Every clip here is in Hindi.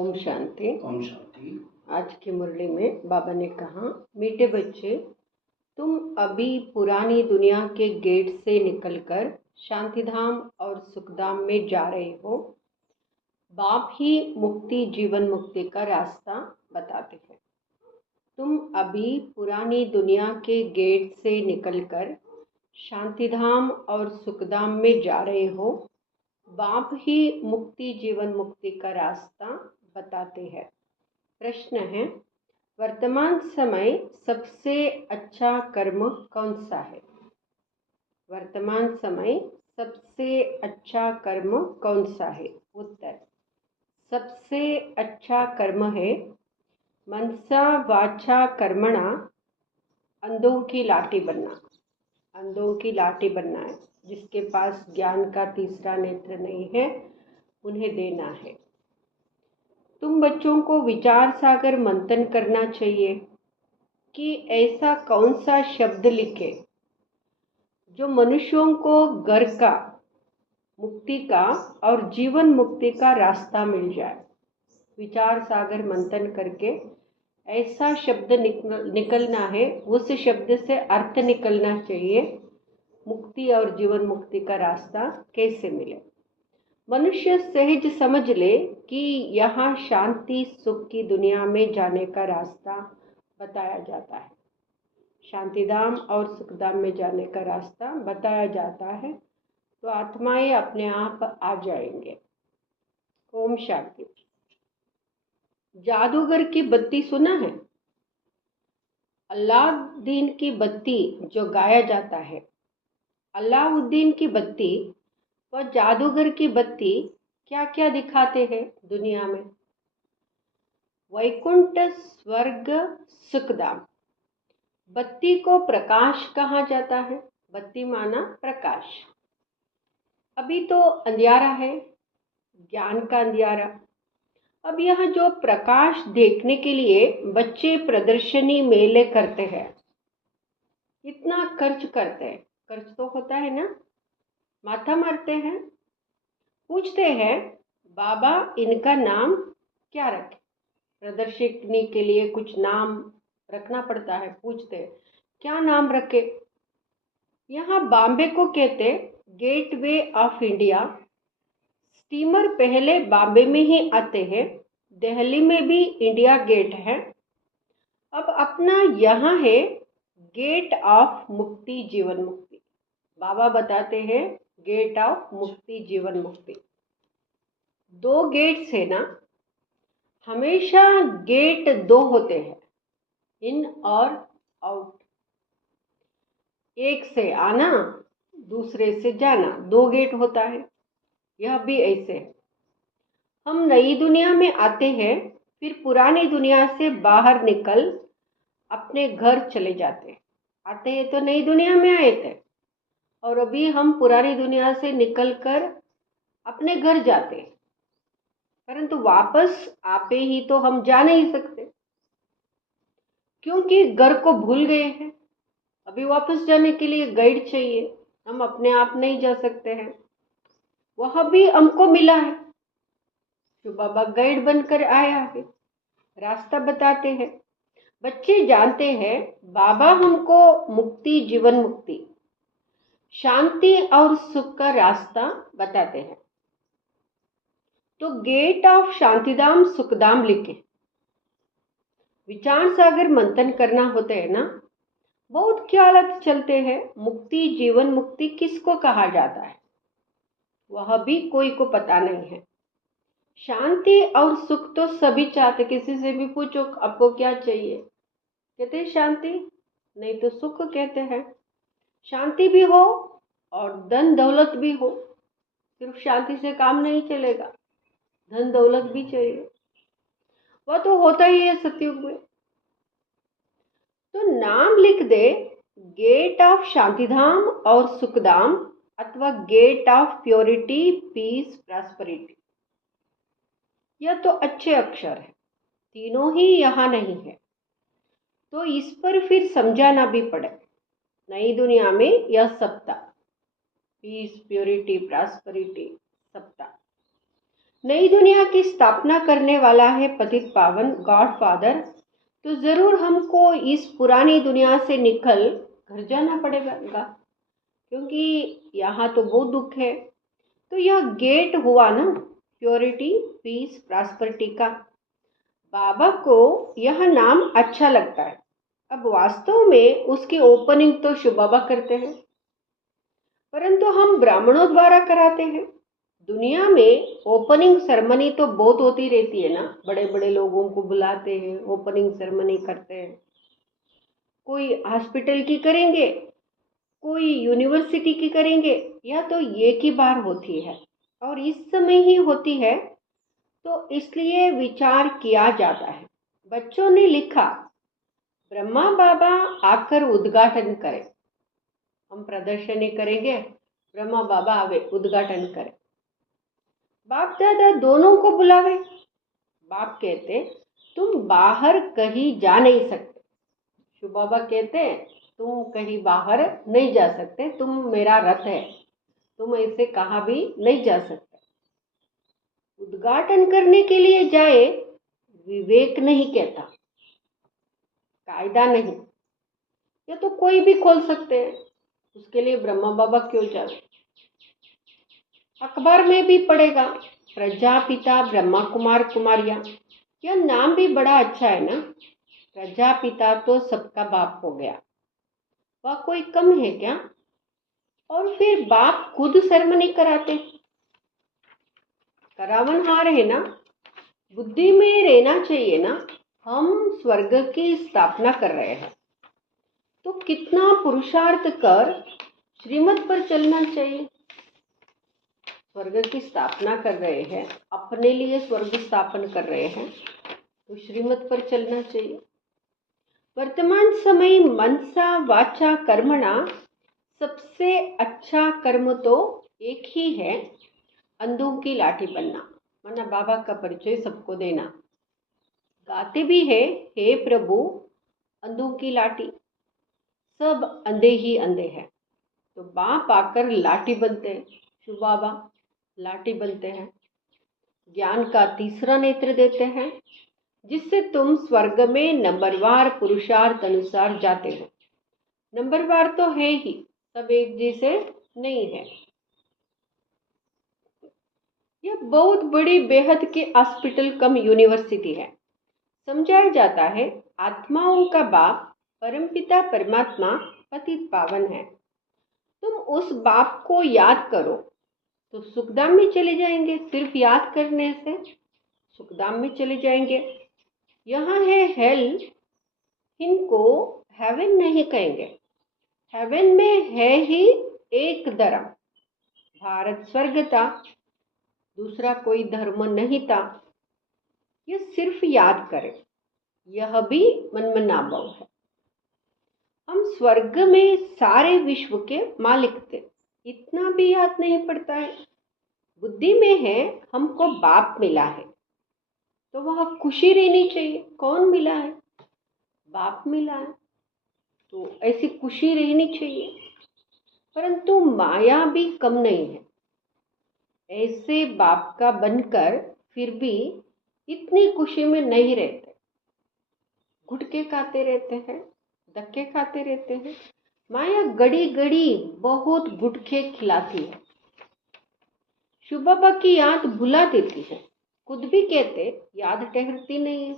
ओम शांति। ओम शांति। आज की मुरली में बाबा ने कहा, मीठे बच्चे, तुम अभी पुरानी दुनिया के गेट से निकलकर शांतिधाम और सुखधाम में जा रहे हो। बाप ही मुक्ति जीवन मुक्ति का रास्ता बताते हैं। तुम अभी पुरानी दुनिया के गेट से निकलकर शांतिधाम और सुखधाम में जा रहे हो। बाप ही मुक्ति जीवन मुक्ति का रास्ता बताते हैं। प्रश्न है, वर्तमान समय सबसे अच्छा कर्म कौन सा है? वर्तमान समय सबसे अच्छा कर्म कौन सा है? उत्तर, सबसे अच्छा कर्म है मनसा वाचा कर्मणा अंधों की लाठी बनना। अंधों की लाठी बनना है। जिसके पास ज्ञान का तीसरा नेत्र नहीं है, उन्हें देना है। तुम बच्चों को विचार सागर मंथन करना चाहिए कि ऐसा कौन सा शब्द लिखे जो मनुष्यों को घर का, मुक्ति का और जीवन मुक्ति का रास्ता मिल जाए। विचार सागर मंथन करके ऐसा शब्द निकलना है, उस शब्द से अर्थ निकलना चाहिए। मुक्ति और जीवन मुक्ति का रास्ता कैसे मिले? मनुष्य सहज समझ ले कि यहाँ शांति सुख की दुनिया में जाने का रास्ता बताया जाता है। शांतिधाम और सुखधाम में जाने का रास्ता बताया जाता है, तो आत्माएं अपने आप आ जाएंगे। ओम शांति। जादूगर की बत्ती सुना है? अलाउद्दीन की बत्ती जो गाया जाता है, अलाउद्दीन की बत्ती व जादूगर की बत्ती क्या क्या दिखाते हैं दुनिया में? वैकुंठ, स्वर्ग, सुखधाम। बत्ती को प्रकाश कहा जाता है। बत्ती माना प्रकाश। अभी तो अंधियारा है, ज्ञान का अंधियारा। अब यह जो प्रकाश देखने के लिए बच्चे प्रदर्शनी मेले करते हैं, इतना खर्च करते हैं। खर्च तो होता है ना, माथा मारते हैं, पूछते हैं बाबा इनका नाम क्या रखें? प्रदर्शनी के लिए कुछ नाम रखना पड़ता है। पूछते हैं क्या नाम रखे? यहाँ बॉम्बे को कहते गेटवे ऑफ इंडिया। स्टीमर पहले बॉम्बे में ही आते हैं। दिल्ली में भी इंडिया गेट है। अब अपना यहाँ है गेट ऑफ मुक्ति जीवन मुक्ति। बाबा बताते हैं गेट ऑफ मुक्ति जीवन मुक्ति। दो गेट्स है ना, हमेशा गेट दो होते हैं, इन और आउट। एक से आना, दूसरे से जाना, दो गेट होता है। यह भी ऐसे है। हम नई दुनिया में आते हैं, फिर पुरानी दुनिया से बाहर निकल अपने घर चले जाते हैं। आते हैं तो नई दुनिया में आए थे, और अभी हम पुरानी दुनिया से निकलकर अपने घर जाते हैं, परंतु वापस आपे ही तो हम जा नहीं सकते, क्योंकि घर को भूल गए हैं। अभी वापस जाने के लिए गाइड चाहिए, हम अपने आप नहीं जा सकते हैं। वह भी हमको मिला है, जो बाबा गाइड बनकर आया है, रास्ता बताते हैं। बच्चे जानते हैं बाबा हमको मुक्ति जीवन मुक्ति, शांति और सुख का रास्ता बताते हैं। तो गेट ऑफ शांतिधाम सुखधाम लिखे। विचार सागर मंथन करना होता है ना, बहुत ख्याल चलते हैं मुक्ति जीवन मुक्ति किसको कहा जाता है, वह भी कोई को पता नहीं है। शांति और सुख तो सभी चाहते। किसी से भी पूछो आपको क्या चाहिए, कहते हैं शांति, नहीं तो सुख कहते हैं। शांति भी हो और धन दौलत भी हो, सिर्फ शांति से काम नहीं चलेगा, धन दौलत भी चाहिए। वह तो होता ही है सतयुग में। तो नाम लिख दे गेट ऑफ शांतिधाम और सुखधाम, अथवा gate of purity peace prosperity. यह तो अच्छे अक्षर है, तीनों ही यहाँ नहीं है, तो इस पर फिर समझाना भी पड़े। नई दुनिया में यह सप्ताह, पीस प्योरिटी प्रॉस्पेरिटी सप्ताह। नई दुनिया की स्थापना करने वाला है पतित पावन गॉड फादर, तो ज़रूर हमको इस पुरानी दुनिया से निकल घर जाना पड़ेगा, क्योंकि यहाँ तो बहुत दुख है। तो यह गेट हुआ ना प्योरिटी पीस प्रॉस्पेरिटी का। बाबा को यह नाम अच्छा लगता है। अब वास्तव में उसकी ओपनिंग तो शिव बाबा करते हैं, परंतु हम ब्राह्मणों द्वारा कराते हैं। दुनिया में ओपनिंग सेरेमनी तो बहुत होती रहती है ना, बड़े बड़े लोगों को बुलाते हैं, ओपनिंग सेरेमनी करते हैं। कोई हॉस्पिटल की करेंगे, कोई यूनिवर्सिटी की करेंगे, या तो एक ही बार होती है और इस समय ही होती है, तो इसलिए विचार किया जाता है। बच्चों ने लिखा ब्रह्मा बाबा आकर उद्घाटन करें। हम प्रदर्शनी करेंगे, ब्रह्मा बाबा आवे उद्घाटन करें। बाप दादा दोनों को बुलावे। बाप कहते तुम बाहर कहीं जा नहीं सकते। शिव बाबा कहते तुम कहीं बाहर नहीं जा सकते, तुम मेरा रथ है, तुम ऐसे कहाँ भी नहीं जा सकते। उद्घाटन करने के लिए जाए, विवेक नहीं कहता, कायदा नहीं। या तो कोई भी खोल सकते हैं, उसके लिए ब्रह्मा बाबा क्यों जाए। अखबार में भी पढ़ेगा प्रजापिता ब्रह्मा कुमार कुमारिया। यह नाम भी बड़ा अच्छा है ना। प्रजापिता तो सबका बाप हो गया, वह कोई कम है क्या। और फिर बाप खुद सेरेमनी कराते, करावनहार है ना। बुद्धि में रहना चाहिए ना, हम स्वर्ग की स्थापना कर रहे हैं, तो कितना पुरुषार्थ कर श्रीमत पर चलना चाहिए। स्वर्ग की स्थापना कर रहे हैं, अपने लिए स्वर्ग स्थापन कर रहे हैं, तो श्रीमत पर चलना चाहिए। वर्तमान समय मनसा वाचा कर्मणा, सबसे अच्छा कर्म तो एक ही है, अंधों की लाठी बनना, माना बाबा का परिचय सबको देना। गाते भी है हे प्रभु अंधों की लाठी, सब अंधे ही अंधे हैं, तो बाप आकर लाठी बनते हैं। शिव बाबा लाठी बनते हैं, ज्ञान का तीसरा नेत्र देते हैं, जिससे तुम स्वर्ग में नंबरवार पुरुषार्थ अनुसार जाते हो। नंबरवार तो है ही, सब एक जैसे नहीं है। यह बहुत बड़ी बेहद की हॉस्पिटल कम यूनिवर्सिटी है। समझाया जाता है आत्माओं का बाप परमपिता परमात्मा पतित पावन है। तुम उस बाप को याद करो तो सुखधाम में चले जाएंगे। सिर्फ याद करने से सुखधाम में चले जाएंगे। यहाँ है हेल, इनको हेवन नहीं कहेंगे। हेवन में है ही एक धर्म, भारत स्वर्ग था, दूसरा कोई धर्म नहीं था। ये सिर्फ याद करें, यह भी मनमनाभव है। हम स्वर्ग में सारे विश्व के मालिक थे, इतना भी याद नहीं पड़ता है। बुद्धि में है हमको बाप मिला है, तो वह खुशी रहनी चाहिए। कौन मिला है? बाप मिला है, तो ऐसी खुशी रहनी चाहिए। परंतु माया भी कम नहीं है। ऐसे बाप का बनकर फिर भी इतनी खुशी में नहीं रहते, गुटके खाते रहते हैं, धक्के खाते रहते हैं। माया गड़ी गड़ी बहुत गुटके खिलाती है, शिव बाबा की याद भुला देती है। खुद भी कहते याद ठहरती नहीं है।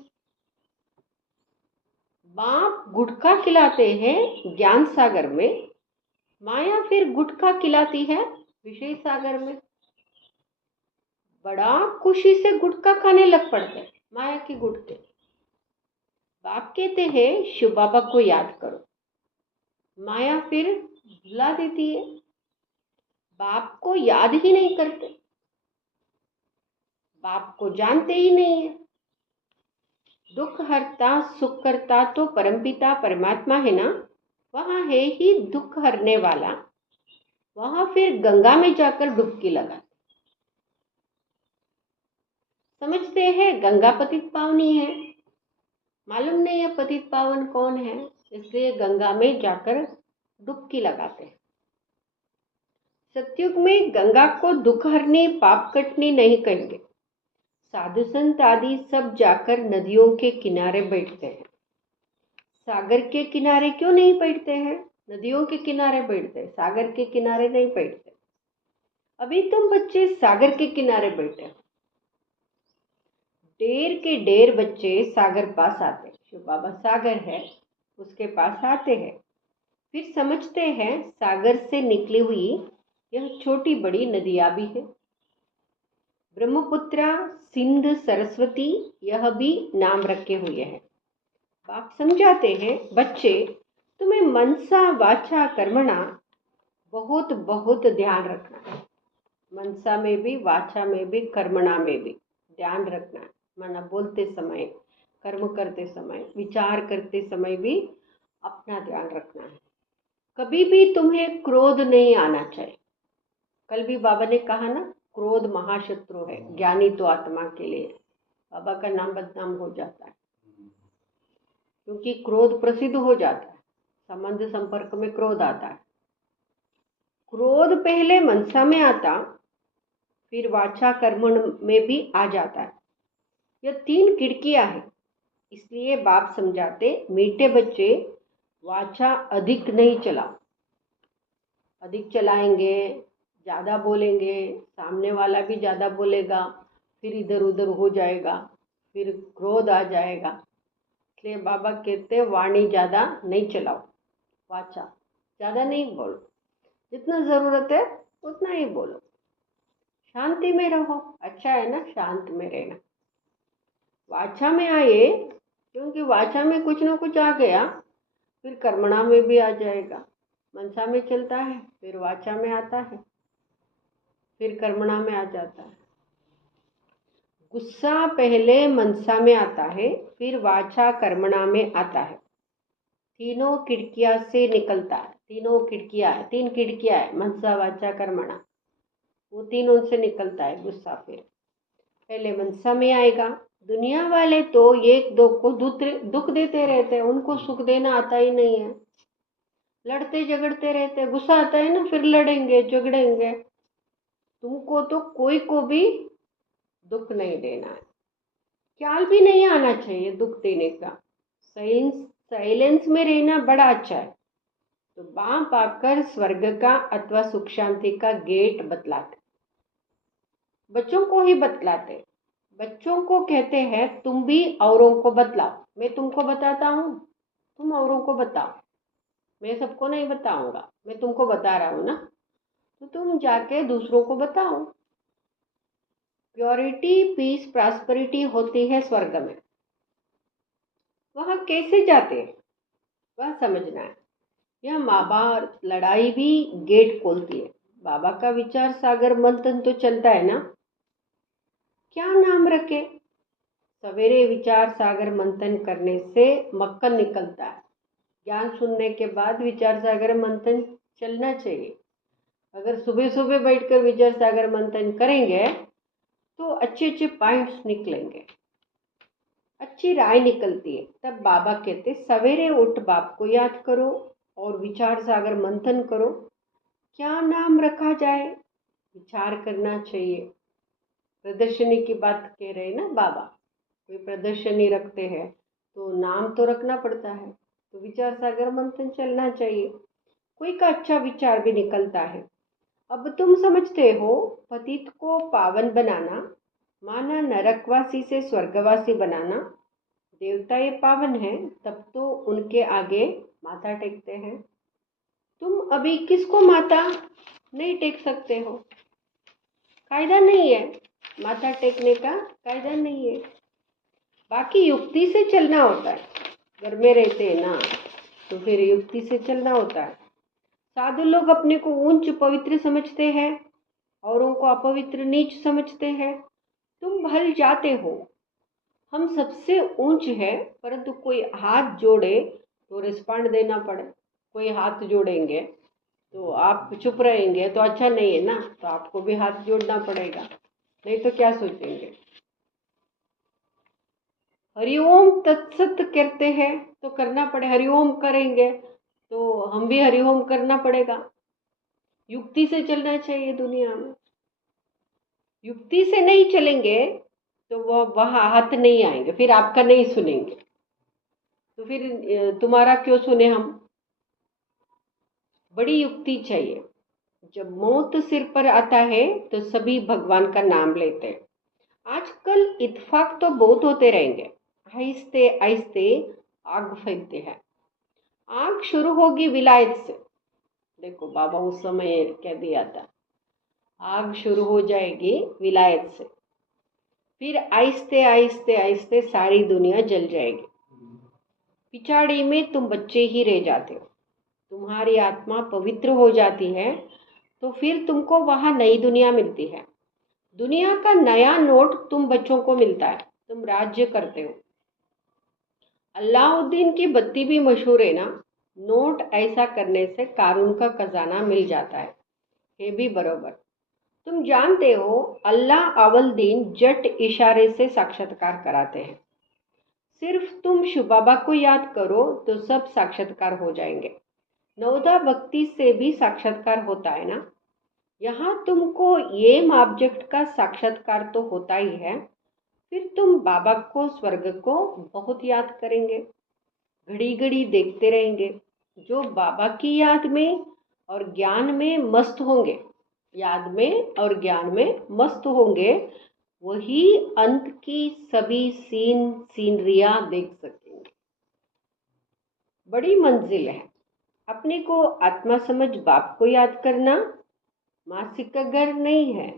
बाप गुटखा खिलाते हैं ज्ञान सागर में, माया फिर गुटखा खिलाती है विषय सागर में। बड़ा खुशी से गुटखा खाने लग पड़ते हैं, माया की गुटके। बाप कहते हैं शिव बाबा को याद करो, माया फिर भुला देती है, बाप को याद ही नहीं करते, बाप को जानते ही नहीं है। दुख हरता सुख करता तो परमपिता परमात्मा है ना, वहां है ही दुख हरने वाला। वहां फिर गंगा में जाकर डुबकी लगा, समझते हैं गंगा पतित पावनी है, मालूम नहीं है पतित पावन कौन है, इसलिए गंगा में जाकर डुबकी लगाते हैं। सतयुग में गंगा को दुख हरनी पाप कटनी नहीं कहेंगे, साधु संत आदि सब जाकर नदियों के किनारे बैठते हैं। सागर के किनारे क्यों नहीं बैठते हैं? नदियों के किनारे बैठते हैं, सागर के किनारे नहीं बैठते। अभी तुम बच्चे सागर के किनारे बैठे हो। ढेर के ढेर बच्चे सागर पास आते हैं, जो बाबा सागर है उसके पास आते हैं। फिर समझते हैं सागर से निकली हुई यह छोटी बड़ी नदियाँ भी है। ब्रह्मपुत्रा, सिंध, सरस्वती, यह भी नाम रखे हुए हैं। बाप समझाते हैं, बच्चे तुम्हें मनसा वाचा कर्मणा बहुत बहुत ध्यान रखना है। मनसा में भी, वाचा में भी, कर्मणा में भी ध्यान रखना है। माना बोलते समय, कर्म करते समय, विचार करते समय भी अपना ध्यान रखना है। कभी भी तुम्हें क्रोध नहीं आना चाहिए। कल भी बाबा ने कहा ना, क्रोध महाशत्रु है, ज्ञानी तो आत्मा के लिए। बाबा का नाम बदनाम हो जाता है क्योंकि क्रोध प्रसिद्ध हो जाता है, संबंध संपर्क में क्रोध आता है। क्रोध पहले मनसा में आता, फिर वाचा कर्म में भी आ जाता है। यह 3 खिड़कियां हैं। इसलिए बाप समझाते, मीठे बच्चे वाचा अधिक नहीं चलाओ। अधिक चलाएंगे, ज़्यादा बोलेंगे, सामने वाला भी ज़्यादा बोलेगा, फिर इधर उधर हो जाएगा, फिर क्रोध आ जाएगा। इसलिए बाबा कहते वाणी ज़्यादा नहीं चलाओ, वाचा ज़्यादा नहीं बोलो, जितना ज़रूरत है उतना ही बोलो। शांति में रहो, अच्छा है ना शांत में रहना। वाचा में आए, क्योंकि वाचा में कुछ ना कुछ आ गया, फिर कर्मणा में भी आ जाएगा। मनसा में चलता है, फिर वाचा में आता है, फिर कर्मणा में आ जाता है। गुस्सा पहले मनसा में आता है, फिर वाचा कर्मणा में आता है। तीनों खिड़कियां से निकलता है। तीनों खिड़कियां है, 3 खिड़कियां है, मनसा वाचा कर्मणा। वो तीनों से निकलता है गुस्सा। फिर पहले मनसा में आएगा। दुनिया वाले तो एक दो को दुख देते रहते हैं, उनको सुख देना आता ही नहीं है। लड़ते झगड़ते रहते हैं, गुस्सा आता है ना, फिर लड़ेंगे झगड़ेंगे। तुमको तो कोई को भी दुख नहीं देना है, ख्याल भी नहीं आना चाहिए दुख देने का। साइलेंस में रहना बड़ा अच्छा है। तो बाप आकर स्वर्ग का अथवा सुख शांति का गेट बतलाते, बच्चों को ही बतलाते। बच्चों को कहते हैं तुम भी औरों को बतलाओ। मैं तुमको बताता हूँ, तुम औरों को बताओ। मैं सबको नहीं बताऊंगा, मैं तुमको बता रहा हूँ ना, तो तुम जाके दूसरों को बताओ। प्योरिटी, पीस, प्रॉस्पेरिटी होती है स्वर्ग में। वहाँ कैसे जाते हैं वह समझना है। यह माँ बाप लड़ाई भी गेट खोलती है। बाबा का विचार सागर मंथन तो चलता है ना, क्या नाम रखे? सवेरे विचार सागर मंथन करने से मक्खन निकलता है। ज्ञान सुनने के बाद विचार सागर मंथन चलना चाहिए। अगर सुबह सुबह बैठकर विचार सागर मंथन करेंगे तो अच्छे अच्छे पॉइंट्स निकलेंगे, अच्छी राय निकलती है। तब बाबा कहते सवेरे उठ बाप को याद करो और विचार सागर मंथन करो, क्या नाम रखा जाए, विचार करना चाहिए। प्रदर्शनी की बात कह रहे हैं ना बाबा, कोई प्रदर्शनी रखते हैं तो नाम तो रखना पड़ता है, तो विचार सागर मंथन चलना चाहिए। कोई का अच्छा विचार भी निकलता है। अब तुम समझते हो, पतित को पावन बनाना माना नरकवासी से स्वर्गवासी बनाना। देवता ये पावन है, तब तो उनके आगे माथा टेकते हैं। तुम अभी किसको माथा नहीं टेक सकते हो, कायदा नहीं है, माथा टेकने का कायदा नहीं है। बाकी युक्ति से चलना होता है। घर में रहते हैं ना, तो फिर युक्ति से चलना होता है। साधु लोग अपने को ऊंच पवित्र समझते हैं, औरों को अपवित्र नीच समझते हैं। तुम भल जाते हो। हम सबसे ऊंच है, परंतु कोई हाथ जोड़े तो रिस्पॉन्ड देना पड़े। कोई हाथ जोड़ेंगे तो आप चुप रहेंगे तो अच्छा नहीं है ना, तो आपको भी हाथ जोड़ना पड़ेगा, नहीं तो क्या सोचेंगे। हरिओम तत्सत करते हैं तो करना पड़े, हरिओम करेंगे तो हम भी हरिओम करना पड़ेगा। युक्ति से चलना चाहिए दुनिया में। युक्ति से नहीं चलेंगे तो वह वहाँ हाथ नहीं आएंगे, फिर आपका नहीं सुनेंगे। तो फिर तुम्हारा क्यों सुने हम। बड़ी युक्ति चाहिए। जब मौत सिर पर आता है तो सभी भगवान का नाम लेते हैं। आजकल इत्फाक तो बहुत होते रहेंगे, आहिस्ते आहिस्ते आग फैलते हैं। आग शुरू होगी विलायत से। देखो बाबा उस समय कह दिया था, आग शुरू हो जाएगी विलायत से, फिर आहिस्ते आहिस्ते आहिस्ते सारी दुनिया जल जाएगी। पिछाड़ी में तुम बच्चे ही रह जाते हो। तुम्हारी आत्मा पवित्र हो जाती है तो फिर तुमको वहाँ नई दुनिया मिलती है। दुनिया का नया नोट तुम बच्चों को मिलता है, तुम राज्य करते हो। अलाउद्दीन की बत्ती भी मशहूर है ना। नोट ऐसा करने से कारून का खजाना मिल जाता है। ये भी बरोबर। तुम जानते हो अल्लाह अव्वल दिन जट इशारे से साक्षात्कार कराते हैं। सिर्फ तुम शिव बाबा को याद करो तो सब साक्षात्कार हो जाएंगे। नवदा भक्ति से भी साक्षात्कार होता है ना। यहाँ तुमको ये ऑब्जेक्ट का साक्षात्कार तो होता ही है, फिर तुम बाबा को स्वर्ग को बहुत याद करेंगे, घड़ी घड़ी देखते रहेंगे। जो बाबा की याद में और ज्ञान में मस्त होंगे, याद में और ज्ञान में मस्त होंगे, वही अंत की सभी सीनरियां देख सकेंगे। बड़ी मंजिल है। अपने को आत्मा समझ बाप को याद करना मासिक का घर नहीं है,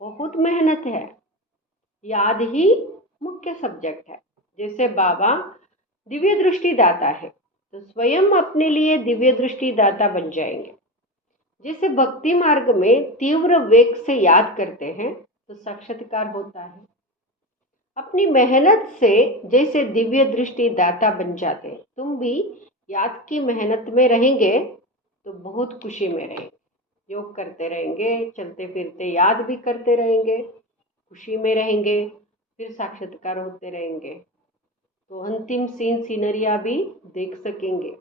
बहुत मेहनत है। याद ही मुख्य सब्जेक्ट है। जैसे बाबा दिव्य दृष्टि दाता है तो स्वयं अपने लिए दिव्य दृष्टि दाता बन जाएंगे। जैसे भक्ति मार्ग में तीव्र वेग से याद करते हैं तो साक्षात्कार होता है। अपनी मेहनत से जैसे दिव्य दृष्टि दाता बन जाते हैं, तुम भी याद की मेहनत में रहेंगे तो बहुत खुशी में रहेंगे। योग करते रहेंगे, चलते फिरते याद भी करते रहेंगे, खुशी में रहेंगे, फिर साक्षात्कार होते रहेंगे तो अंतिम सीनरिया भी देख सकेंगे।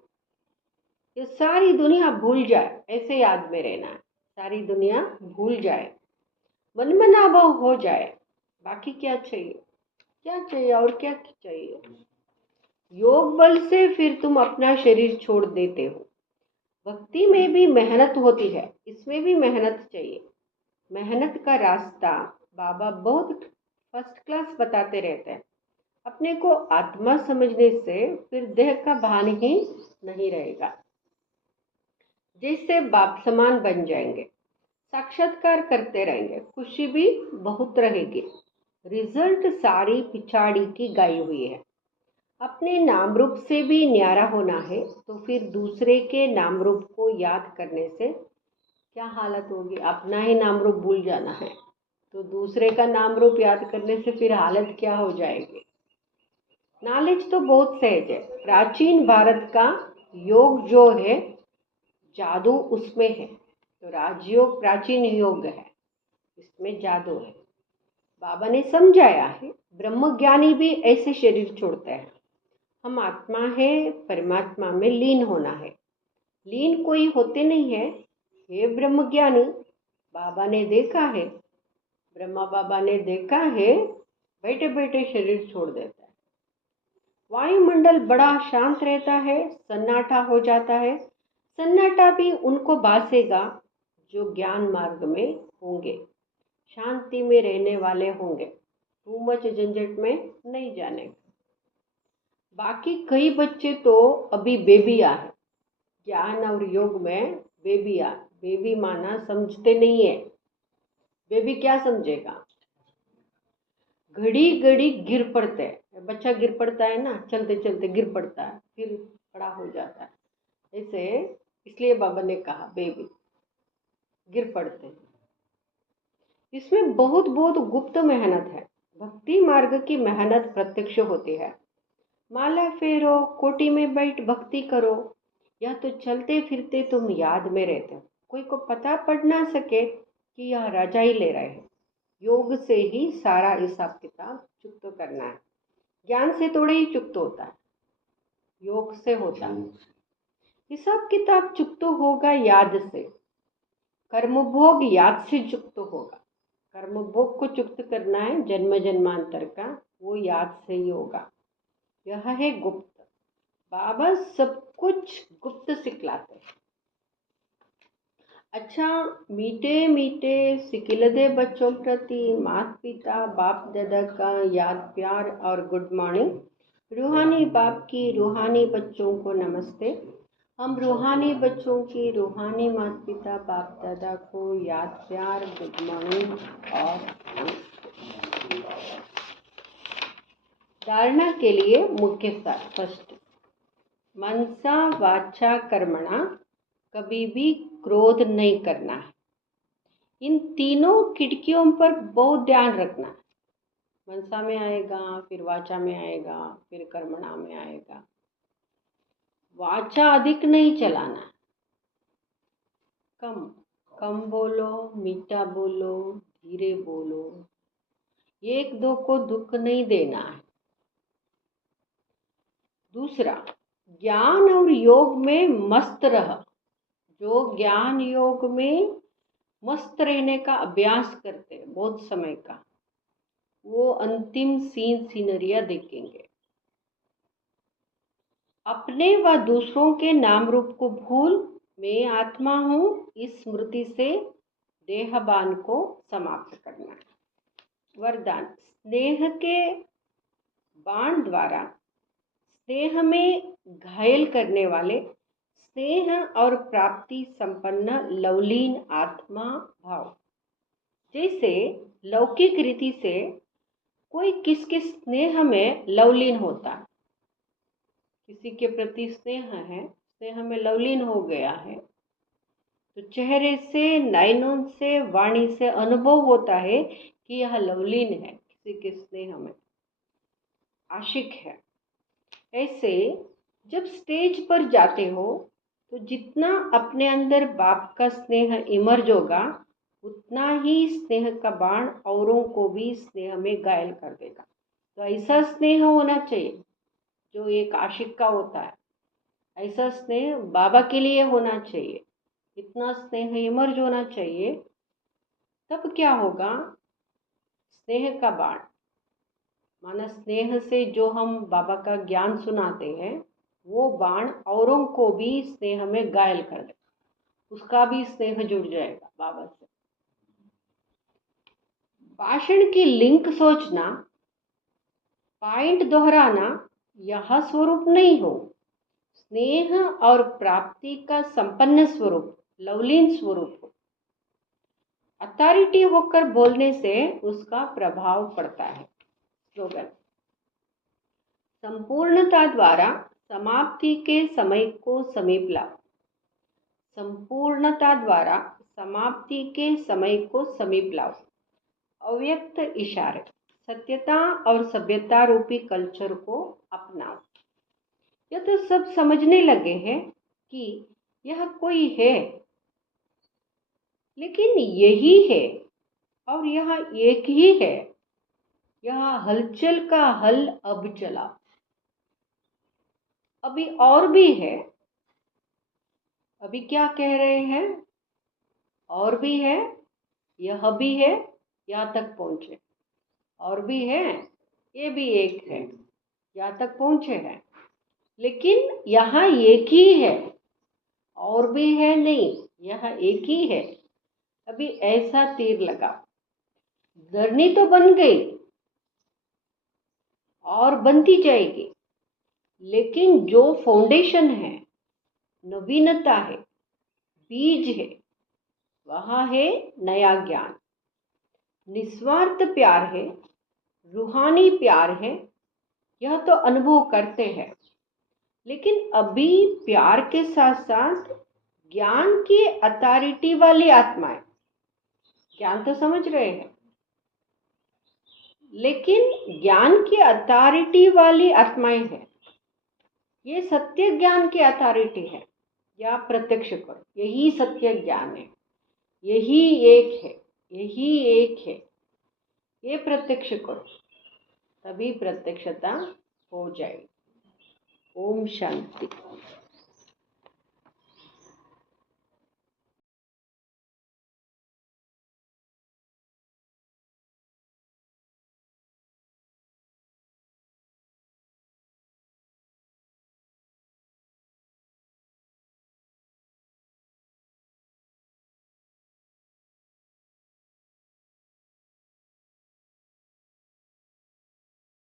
ये सारी दुनिया भूल जाए ऐसे याद में रहना है। सारी दुनिया भूल जाए, मनमनाभाव हो जाए, बाकी क्या चाहिए। क्या चाहिए और क्या चाहिए। योग बल से फिर तुम अपना शरीर छोड़ देते हो। भक्ति में भी मेहनत होती है, इसमें भी मेहनत चाहिए। मेहनत का रास्ता बाबा बहुत फर्स्ट क्लास बताते रहते हैं। अपने को आत्मा समझने से फिर देह का भान ही नहीं रहेगा। जैसे बाप समान बन जाएंगे, साक्षात्कार करते रहेंगे, खुशी भी बहुत रहेगी। रिजल्ट सारी पिछाड़ी की गाई हुई है। अपने नाम रूप से भी न्यारा होना है तो फिर दूसरे के नाम रूप को याद करने से क्या हालत होगी। अपना ही नाम रूप भूल जाना है तो दूसरे का नाम रूप याद करने से फिर हालत क्या हो जाएगी। नॉलेज तो बहुत सहज है। प्राचीन भारत का योग जो है, जादू उसमें है। तो राजयोग प्राचीन योग है, इसमें जादू है। बाबा ने समझाया है, ब्रह्मज्ञानी भी ऐसे शरीर छोड़ते हैं। हम आत्मा है, परमात्मा में लीन होना है। लीन कोई होते नहीं है। हे ब्रह्मज्ञानी, बाबा ने देखा है, ब्रह्मा बाबा ने देखा है, बैठे बैठे शरीर छोड़ देता है। वायुमंडल बड़ा शांत रहता है, सन्नाटा हो जाता है। सन्नाटा भी उनको भासेगा जो ज्ञान मार्ग में होंगे, शांति में रहने वाले होंगे, टू मच झंझट में नहीं जाने। बाकी कई बच्चे तो अभी बेबिया है। ज्ञान और योग में बेबिया, बेबी माना समझते नहीं है। बेबी क्या समझेगा। घड़ी घड़ी गिर पड़ते हैं। बच्चा गिर पड़ता है ना, चलते चलते गिर पड़ता है, फिर बड़ा हो जाता है ऐसे। इसलिए बाबा ने कहा बेबी गिर पड़ते हैं। इसमें बहुत बहुत गुप्त मेहनत है। भक्ति मार्ग की मेहनत प्रत्यक्ष होती है। माला फेरो, कोटी में बैठ भक्ति करो, या तो चलते फिरते तुम याद में रहते हो। कोई को पता पड़ ना सके कि यह राजा ही ले रहे हैं। योग से ही सारा हिसाब किताब चुकतो करना है। ज्ञान से थोड़े ही चुकतो होता है, योग से होता है। हिसाब किताब चुकतो होगा याद से, कर्मभोग याद से चुकतो होगा। कर्म भोग को चुक्त करना है जन्म जन्मांतर का, वो याद से ही होगा। यह है गुप्त। बाबा सब कुछ गुप्त सिखलाते हैं। अच्छा, मीठे मीठे सिकिलदे बच्चों प्रति माता पिता बाप दादा का याद प्यार और गुड मॉर्निंग। रूहानी बाप की रूहानी बच्चों को नमस्ते। हम रूहानी बच्चों की रूहानी माता पिता बाप दादा को याद प्यार गुड मॉर्निंग और धारणा के लिए मुख्य सार। फर्स्ट, मनसा वाचा कर्मणा, कभी भी क्रोध नहीं करना है। इन तीनों खिड़कियों पर बहुत ध्यान रखना है। मनसा में आएगा, फिर वाचा में आएगा, फिर कर्मणा में आएगा। वाचा अधिक नहीं चलाना, कम कम बोलो, मीठा बोलो, धीरे बोलो। एक दो को दुख नहीं देना है। दूसरा, ज्ञान और योग में मस्त रह। जो ज्ञान योग में मस्त रहने का अभ्यास करते हैं बहुत समय का, वो अंतिम सीनरिया देखेंगे। अपने व दूसरों के नाम रूप को भूल मैं आत्मा हूँ इस स्मृति से देहबान को समाप्त करना। वरदान, स्नेह के बाण द्वारा स्नेह में घायल करने वाले स्नेह और प्राप्ति संपन्न लवलीन आत्मा भाव। जैसे लौकिक रीति से कोई किसके स्नेह में लवलीन होता है, किसी के प्रति स्नेह है, स्नेह में लवलीन हो गया है, तो चेहरे से, नयनों से, वाणी से अनुभव होता है कि यह लवलीन है, किसी के स्नेह में आशिक है। ऐसे जब स्टेज पर जाते हो तो जितना अपने अंदर बाप का स्नेह इमर्ज होगा, उतना ही स्नेह का बाण औरों को भी स्नेह में घायल कर देगा। तो ऐसा स्नेह होना चाहिए जो एक आशिक का होता है। ऐसा स्नेह बाबा के लिए होना चाहिए। इतना स्नेह इमर्ज होना चाहिए। तब क्या होगा, स्नेह का बाण माना स्नेह से जो हम बाबा का ज्ञान सुनाते हैं, वो बाण औरों को भी स्नेह में घायल कर दे, उसका भी स्नेह जुड़ जाएगा बाबा से। भाषण की लिंक सोचना, पॉइंट दोहराना यह स्वरूप नहीं हो। स्नेह और प्राप्ति का संपन्न स्वरूप, लवलीन स्वरूप हो। अथॉरिटी होकर बोलने से उसका प्रभाव पड़ता है। स्लोगन, संपूर्णता द्वारा समाप्ति के समय को समीप लाओ। संपूर्णता द्वारा समाप्ति के समय को समीप लाओ। अव्यक्त इशारे, सत्यता और सभ्यता रूपी कल्चर को अपनाओ। यह तो सब समझने लगे हैं कि यह कोई है, लेकिन यही है और यह एक ही है। यह हलचल का हल अब चला। अभी और भी है। अभी क्या कह रहे हैं, और भी है, यह भी है, यहाँ तक पहुँचे। और भी है, ये भी एक है, यहाँ तक पहुँचे हैं। लेकिन यहाँ एक ही है, और भी है नहीं, यह एक ही है। अभी ऐसा तीर लगा, धरनी तो बन गई और बनती जाएगी, लेकिन जो फाउंडेशन है, नवीनता है, बीज है, वह है नया ज्ञान, निस्वार्थ प्यार है, रूहानी प्यार है। यह तो अनुभव करते हैं, लेकिन अभी प्यार के साथ साथ ज्ञान की अथॉरिटी वाली आत्माएं, ज्ञान तो समझ रहे हैं, लेकिन ज्ञान की अथॉरिटी वाली आत्माएं हैं। ये सत्य ज्ञान की अथॉरिटी है या प्रत्यक्ष करो, यही सत्य ज्ञान है, यही एक है, यही एक है। ये प्रत्यक्ष करो, तभी प्रत्यक्षता हो जाएगी। ओम शांति।